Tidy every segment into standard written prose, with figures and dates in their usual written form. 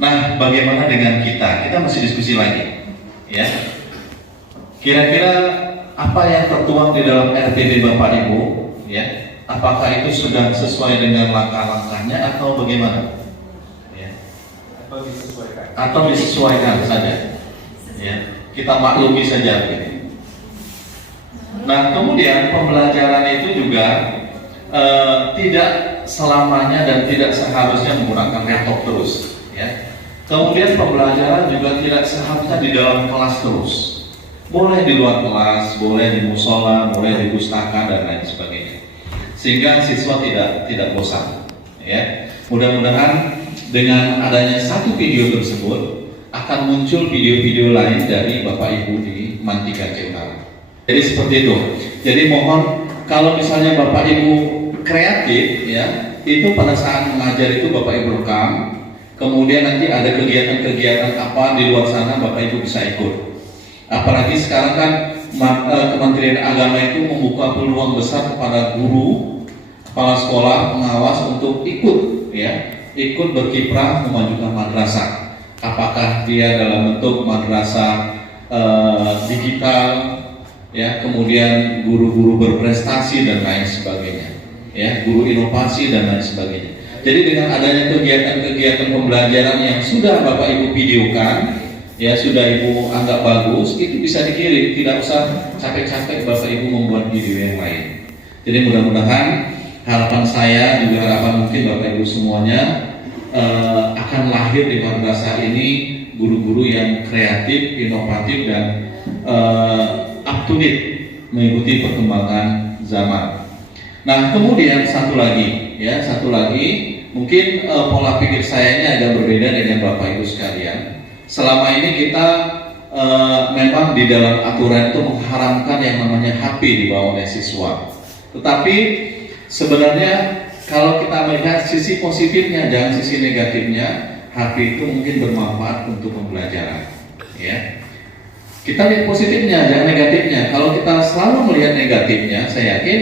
Nah, bagaimana dengan kita? Kita masih diskusi lagi, ya. Kira-kira apa yang tertuang di dalam RPD Bapak Ibu, ya? Apakah itu sudah sesuai dengan langkah-langkahnya atau bagaimana? Ya. Atau disesuaikan saja, ya. Kita maklumi saja. Nah, kemudian pembelajaran itu juga tidak selamanya dan tidak seharusnya menggunakan laptop terus, ya. Kemudian pembelajaran juga tidak seharusnya di dalam kelas terus. Boleh di luar kelas, boleh di musola, boleh di pustaka dan lain sebagainya. Sehingga siswa tidak bosan, ya. Mudah-mudahan dengan adanya satu video tersebut akan muncul video-video lain dari Bapak Ibu di Mantika Aceh Utara. Jadi seperti itu. Jadi mohon kalau misalnya Bapak Ibu kreatif, ya, itu pada saat mengajar itu Bapak Ibu rekam. Kemudian nanti ada kegiatan-kegiatan apa di luar sana Bapak Ibu bisa ikut. Apalagi sekarang kan Kementerian Agama itu membuka peluang besar kepada guru, kepala sekolah, pengawas untuk ikut, ya, ikut berkiprah memajukan madrasah. Apakah dia dalam bentuk madrasah digital, ya, kemudian guru-guru berprestasi dan lain sebagainya, ya, guru inovasi dan lain sebagainya. Jadi dengan adanya kegiatan-kegiatan pembelajaran yang sudah Bapak Ibu videokan, ya, sudah Ibu anggap bagus, itu bisa dikirim, tidak usah capek-capek Bapak Ibu membuat video yang lain. Jadi mudah-mudahan harapan saya juga harapan mungkin Bapak Ibu semuanya akan lahir di madrasah ini guru-guru yang kreatif, inovatif dan up to date mengikuti perkembangan zaman. Nah, kemudian satu lagi mungkin pola pikir saya ini agak berbeda dengan Bapak Ibu sekalian. Selama ini kita memang di dalam aturan itu mengharamkan yang namanya HP dibawa oleh siswa. Tetapi sebenarnya kalau kita melihat sisi positifnya dan sisi negatifnya, HP itu mungkin bermanfaat untuk pembelajaran, ya. Kita lihat positifnya dan negatifnya. Kalau kita selalu melihat negatifnya, saya yakin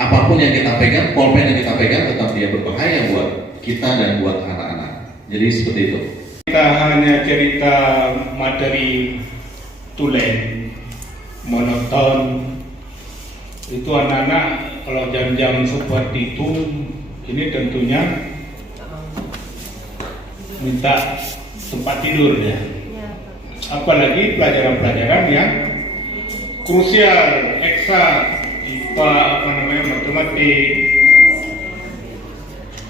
apapun yang kita pegang, pulpen yang kita pegang tetap dia berbahaya buat kita dan buat anak-anak. Jadi seperti itu. Kita hanya cerita materi tulen, monoton. Itu anak-anak kalau jam-jam seperti itu, ini tentunya minta tempat tidur ya. Apalagi pelajaran-pelajaran yang krusial, eksak, IPA, matematik,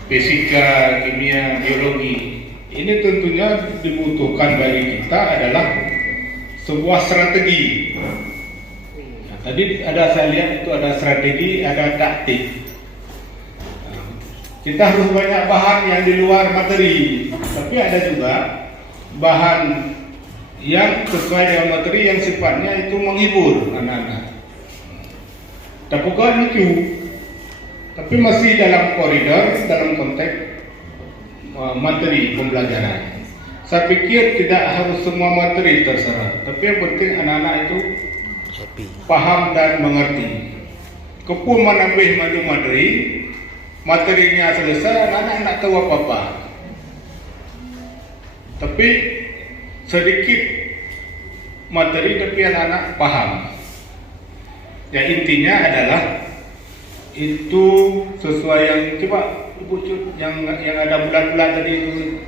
fisika, kimia, biologi. Ini tentunya dibutuhkan bagi kita adalah sebuah strategi. Nah, tadi saya lihat itu ada strategi, ada taktik. Nah, kita harus banyak bahan yang di luar materi, tapi ada juga bahan yang sesuai dengan materi yang sifatnya itu menghibur anak-anak. Tapi bukan lucu, tapi masih dalam koridor, dalam konteks materi pembelajaran. Saya pikir tidak harus semua materi terserah, tapi yang penting anak-anak itu paham dan mengerti. Kepun menambah maju materi, materinya selesai, anak-anak tidak tahu apa-apa. Tapi sedikit materi tapi anak-anak paham. Ya intinya adalah itu sesuai yang coba Ibu yang ada bulan-bulan tadi itu